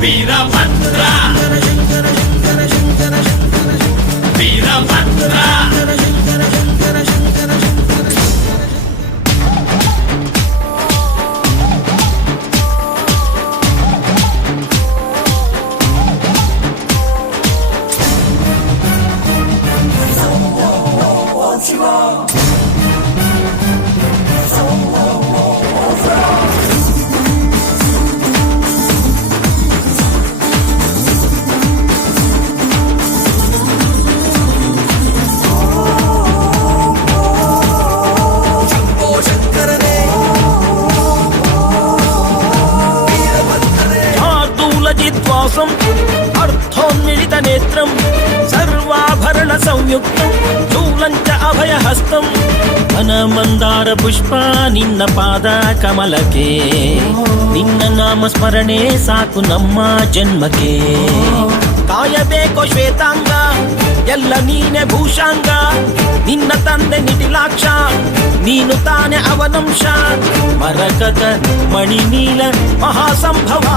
Vira Patra Vira Patra Kosam ಅರ್ಥೋನ್ಮಿಳಿತ मानसं ಸರ್ವಾಭರಣ ಸಂಯುಕ್ತ ಚೂಲಂಚ ಅಭಯ चूलं च ಮಂದಾರ ಪುಷ್ಪ, ನಿನ್ನ ಪಾದ ಕಮಲಕ್ಕೆ. ನಿನ್ನ ನಾಮ ಸ್ಮರಣೆ ಸಾಕು ನಮ್ಮ ಜನ್ಮಕ್ಕೆ. ಕಾಯಬೇಕೋ ಶ್ವೇತಾಂಗ, ಎಲ್ಲ ನೀನೆ ಭೂಷಾಂಗ. ನಿನ್ನ ತಂದೆ ನಿಟಿಲಾಕ್ಷ, ನೀನು ತಾನೇ ಅವನಂಶ. ಮರಕತ ಮಣಿನೀಲ ಮಹಾಸಂಭವಾ.